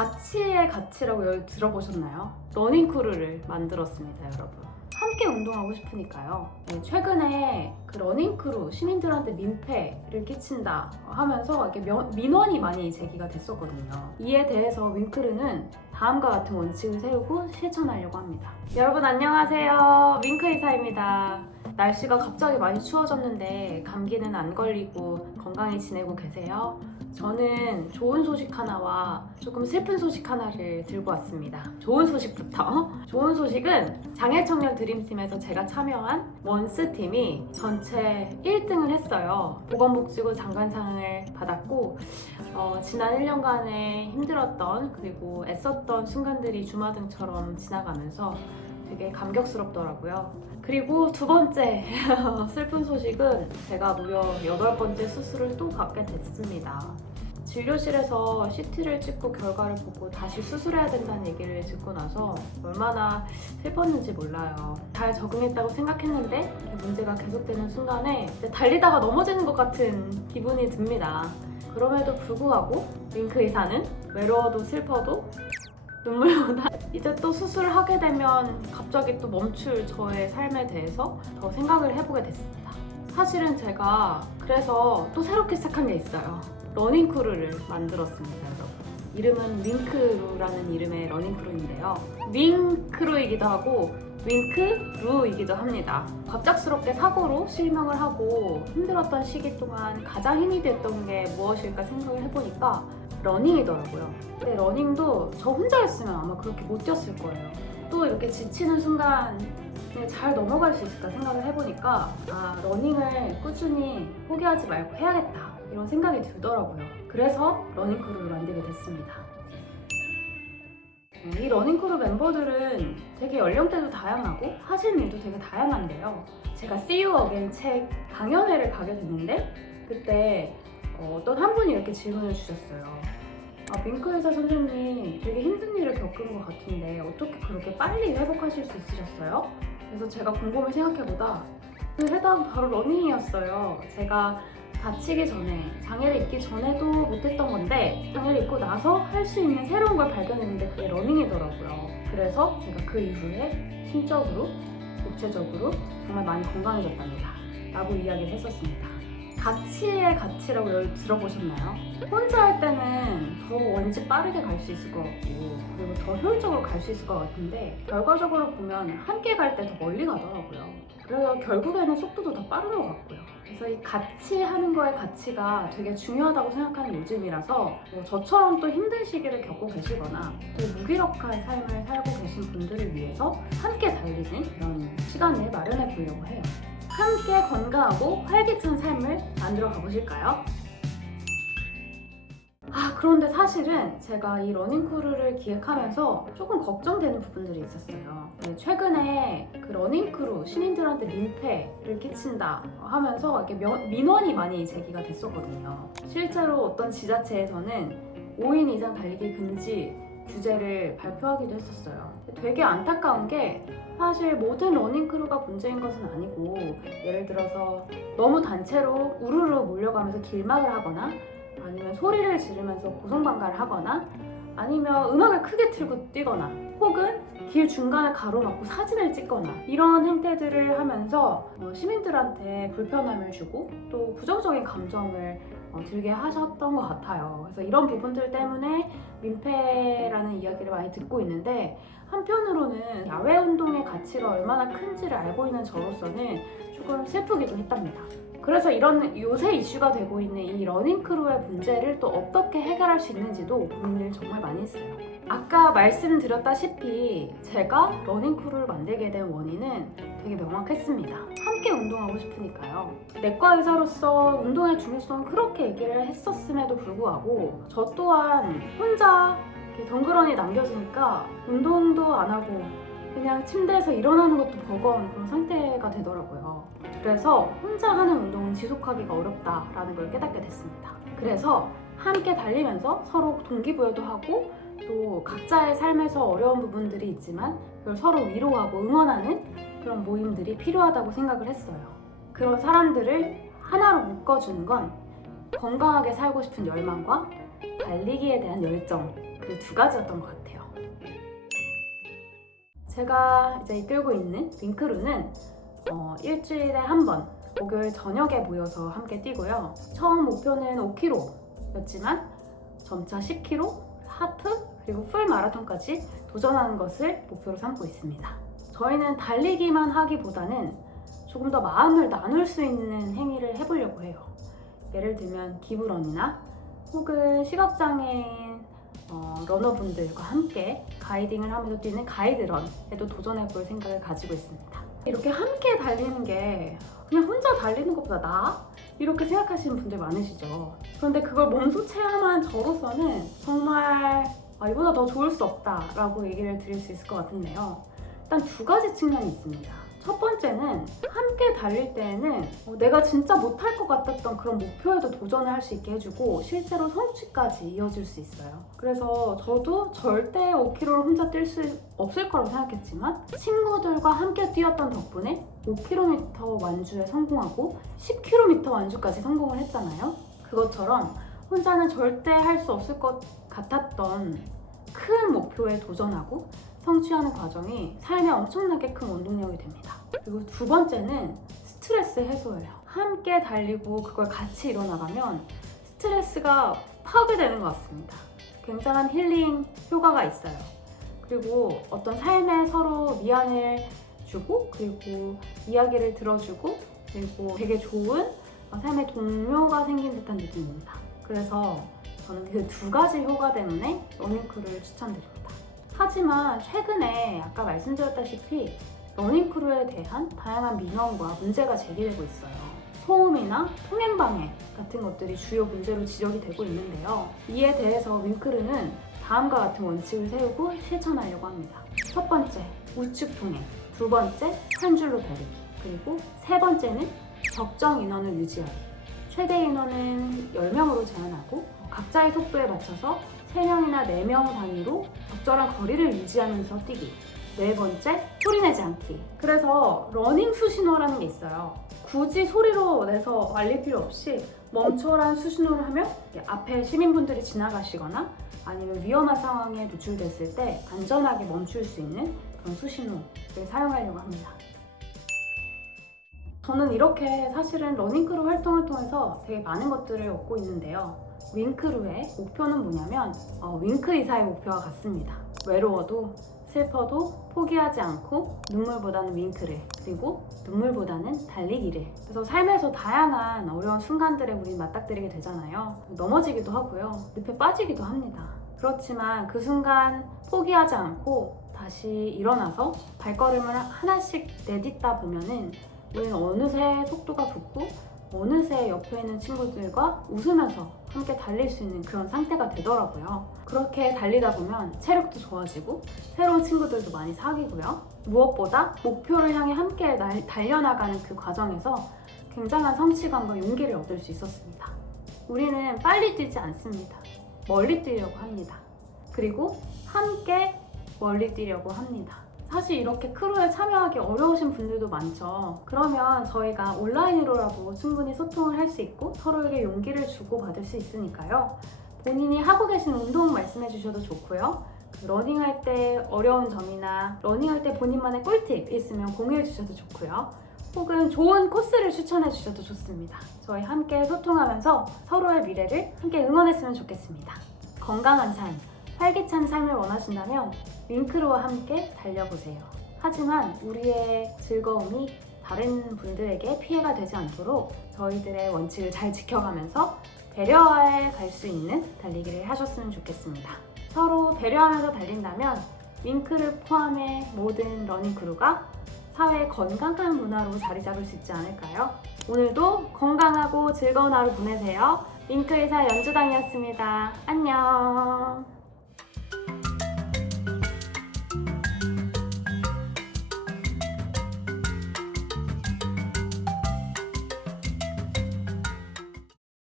가치의 가치라고 들어보셨나요? 러닝크루를 만들었습니다, 여러분. 함께 운동하고 싶으니까요. 네, 최근에 그 러닝크루 시민들한테 민폐를 끼친다 하면서 이렇게 민원이 많이 제기가 됐었거든요. 이에 대해서 윙크르는 다음과 같은 원칙을 세우고 실천하려고 합니다. 여러분 안녕하세요. 윙크 의사입니다. 날씨가 갑자기 많이 추워졌는데 감기는 안 걸리고 건강히 지내고 계세요? 저는 좋은 소식 하나와 조금 슬픈 소식 하나를 들고 왔습니다. 좋은 소식부터. 좋은 소식은 장애청년 드림팀에서 제가 참여한 원스팀이 전체 1등을 했어요. 보건복지부 장관상을 받았고 지난 1년간의 힘들었던 그리고 애썼던 순간들이 주마등처럼 지나가면서 되게 감격스럽더라고요. 그리고 두 번째 슬픈 소식은 제가 무려 8번째 수술을 또 받게 됐습니다. 진료실에서 CT를 찍고 결과를 보고 다시 수술해야 된다는 얘기를 듣고 나서 얼마나 슬펐는지 몰라요. 잘 적응했다고 생각했는데 문제가 계속되는 순간에 달리다가 넘어지는 것 같은 기분이 듭니다. 그럼에도 불구하고 윙크 의사는 외로워도 슬퍼도 눈물보다 이제 또 수술을 하게 되면 갑자기 또 멈출 저의 삶에 대해서 더 생각을 해보게 됐습니다. 사실은 제가 그래서 또 새롭게 시작한 게 있어요. 러닝크루를 만들었습니다, 여러분. 이름은 윙크루라는 이름의 러닝크루인데요. 윙크루이기도 하고 윙크루이기도 합니다. 갑작스럽게 사고로 실명을 하고 힘들었던 시기 동안 가장 힘이 됐던 게 무엇일까 생각을 해보니까 러닝이더라고요. 근데 러닝도 저 혼자였으면 아마 그렇게 못 뛰었을 거예요. 또 이렇게 지치는 순간 잘 넘어갈 수 있을까 생각을 해보니까 러닝을 꾸준히 포기하지 말고 해야겠다 이런 생각이 들더라고요. 그래서 러닝크루를 만들게 됐습니다. 이 러닝크루 멤버들은 되게 연령대도 다양하고 하시는 일도 되게 다양한데요. 제가 See You Again 책 강연회를 가게 됐는데 그때 어떤 한 분이 이렇게 질문을 주셨어요. 윙크 의사 선생님 되게 힘든 일을 겪은 것 같은데 어떻게 그렇게 빨리 회복하실 수 있으셨어요? 그래서 제가 곰곰이 생각해보다 그 해답은 바로 러닝이었어요. 제가 다치기 전에, 장애를 입기 전에도 못했던 건데 장애를 입고 나서 할 수 있는 새로운 걸 발견했는데 그게 러닝이더라고요. 그래서 제가 그 이후에 심적으로, 육체적으로 정말 많이 건강해졌답니다. 라고 이야기를 했었습니다. 가치의 가치라고 들어보셨나요? 혼자 할 때는 더 왠지 빠르게 갈 수 있을 것 같고 그리고 더 효율적으로 갈 수 있을 것 같은데 결과적으로 보면 함께 갈 때 더 멀리 가더라고요. 그래서 결국에는 속도도 더 빠른 것 같고요. 그래서 이 같이 하는 거의 가치가 되게 중요하다고 생각하는 요즘이라서 저처럼 또 힘든 시기를 겪고 계시거나 또 무기력한 삶을 살고 계신 분들을 위해서 함께 달리는 이런 시간을 마련해 보려고 해요. 함께 건강하고 활기찬 삶을 만들어 가보실까요? 그런데 사실은 제가 이 러닝크루를 기획하면서 조금 걱정되는 부분들이 있었어요. 최근에 그 러닝크루 시민들한테 민폐를 끼친다 하면서 이렇게 민원이 많이 제기가 됐었거든요. 실제로 어떤 지자체에서는 5인 이상 달리기 금지 규제를 발표하기도 했었어요. 되게 안타까운 게 사실 모든 러닝크루가 문제인 것은 아니고 예를 들어서 너무 단체로 우르르 몰려가면서 길막을 하거나 아니면 소리를 지르면서 고성방가를 하거나 아니면 음악을 크게 틀고 뛰거나 혹은 길 중간에 가로막고 사진을 찍거나 이런 행태들을 하면서 시민들한테 불편함을 주고 또 부정적인 감정을 들게 하셨던 것 같아요. 그래서 이런 부분들 때문에 민폐라는 이야기를 많이 듣고 있는데 한편으로는 야외 운동의 가치가 얼마나 큰지를 알고 있는 저로서는 조금 슬프기도 했답니다. 그래서 이런 요새 이슈가 되고 있는 이 러닝크루의 문제를 또 어떻게 해결할 수 있는지도 고민을 정말 많이 했어요. 아까 말씀드렸다시피 제가 러닝크루를 만들게 된 원인은 되게 명확했습니다. 함께 운동하고 싶으니까요. 내과 의사로서 운동의 중요성을 그렇게 얘기를 했었음에도 불구하고 저 또한 혼자 이렇게 덩그러니 남겨지니까 운동도 안 하고 그냥 침대에서 일어나는 것도 버거운 그런 상태가 되더라고요. 그래서 혼자 하는 운동은 지속하기가 어렵다라는 걸 깨닫게 됐습니다. 그래서 함께 달리면서 서로 동기부여도 하고 또 각자의 삶에서 어려운 부분들이 있지만 그걸 서로 위로하고 응원하는 그런 모임들이 필요하다고 생각을 했어요. 그런 사람들을 하나로 묶어주는 건 건강하게 살고 싶은 열망과 달리기에 대한 열정 그 두 가지였던 것 같아요. 제가 이제 이끌고 있는 윙크루는 일주일에 한 번 목요일 저녁에 모여서 함께 뛰고요. 처음 목표는 5km였지만 점차 10km, 하프, 그리고 풀 마라톤까지 도전하는 것을 목표로 삼고 있습니다. 저희는 달리기만 하기보다는 조금 더 마음을 나눌 수 있는 행위를 해보려고 해요. 예를 들면 기부런이나 혹은 시각장애인 러너분들과 함께 가이딩을 하면서 뛰는 가이드런에도 도전해볼 생각을 가지고 있습니다. 이렇게 함께 달리는 게 그냥 혼자 달리는 것보다 나아? 이렇게 생각하시는 분들 많으시죠. 그런데 그걸 몸소 체험한 저로서는 정말 이보다 더 좋을 수 없다라고 얘기를 드릴 수 있을 것 같은데요. 일단 두 가지 측면이 있습니다. 첫 번째는 함께 달릴 때에는 내가 진짜 못할 것 같았던 그런 목표에도 도전을 할 수 있게 해주고 실제로 성취까지 이어질 수 있어요. 그래서 저도 절대 5km를 혼자 뛸 수 없을 거라고 생각했지만 친구들과 함께 뛰었던 덕분에 5km 완주에 성공하고 10km 완주까지 성공을 했잖아요. 그것처럼 혼자는 절대 할 수 없을 것 같았던 큰 목표에 도전하고 성취하는 과정이 삶에 엄청나게 큰 원동력이 됩니다. 그리고 두 번째는 스트레스 해소예요. 함께 달리고 그걸 같이 이뤄나가면 스트레스가 파괴되는 것 같습니다. 굉장한 힐링 효과가 있어요. 그리고 어떤 삶에 서로 위안을 주고 그리고 이야기를 들어주고 그리고 되게 좋은 삶의 동료가 생긴 듯한 느낌입니다. 그래서 저는 그 두 가지 효과 때문에 러닝크루를 추천드립니다. 하지만 최근에 아까 말씀드렸다시피 러닝크루에 대한 다양한 민원과 문제가 제기되고 있어요. 소음이나 통행방해 같은 것들이 주요 문제로 지적이 되고 있는데요. 이에 대해서 윙크루는 다음과 같은 원칙을 세우고 실천하려고 합니다. 첫 번째, 우측 통행. 두 번째, 한 줄로 달리기. 그리고 세 번째는 적정 인원을 유지하기. 최대 인원은 10명으로 제한하고 각자의 속도에 맞춰서 3명이나 4명 단위로 적절한 거리를 유지하면서 뛰기. 네 번째, 소리내지 않기. 그래서 러닝 수신호라는 게 있어요. 굳이 소리로 내서 알릴 필요 없이 멈춰란 수신호를 하면 앞에 시민분들이 지나가시거나 아니면 위험한 상황에 노출됐을 때 안전하게 멈출 수 있는 그런 수신호를 사용하려고 합니다. 저는 이렇게 사실은 러닝크루 활동을 통해서 되게 많은 것들을 얻고 있는데요. 윙크루의 목표는 뭐냐면 윙크 이사의 목표와 같습니다. 외로워도 슬퍼도 포기하지 않고 눈물보다는 윙크를, 그리고 눈물보다는 달리기를. 그래서 삶에서 다양한 어려운 순간들에 우린 맞닥뜨리게 되잖아요. 넘어지기도 하고요. 늪에 빠지기도 합니다. 그렇지만 그 순간 포기하지 않고 다시 일어나서 발걸음을 하나씩 내딛다 보면은 우리는 어느새 속도가 붙고 어느새 옆에 있는 친구들과 웃으면서 함께 달릴 수 있는 그런 상태가 되더라고요. 그렇게 달리다 보면 체력도 좋아지고 새로운 친구들도 많이 사귀고요. 무엇보다 목표를 향해 함께 달려나가는 그 과정에서 굉장한 성취감과 용기를 얻을 수 있었습니다. 우리는 빨리 뛰지 않습니다. 멀리 뛰려고 합니다. 그리고 함께 멀리 뛰려고 합니다. 사실 이렇게 크루에 참여하기 어려우신 분들도 많죠. 그러면 저희가 온라인으로라도 충분히 소통을 할 수 있고 서로에게 용기를 주고받을 수 있으니까요. 본인이 하고 계신 운동 말씀해 주셔도 좋고요. 러닝할 때 어려운 점이나 러닝할 때 본인만의 꿀팁 있으면 공유해 주셔도 좋고요. 혹은 좋은 코스를 추천해 주셔도 좋습니다. 저희 함께 소통하면서 서로의 미래를 함께 응원했으면 좋겠습니다. 건강한 삶, 활기찬 삶을 원하신다면 윙크루와 함께 달려보세요. 하지만 우리의 즐거움이 다른 분들에게 피해가 되지 않도록 저희들의 원칙을 잘 지켜가면서 배려해 갈 수 있는 달리기를 하셨으면 좋겠습니다. 서로 배려하면서 달린다면 윙크루 포함의 모든 러닝크루가 사회의 건강한 문화로 자리 잡을 수 있지 않을까요? 오늘도 건강하고 즐거운 하루 보내세요. 윙크의사 연주당이었습니다. 안녕.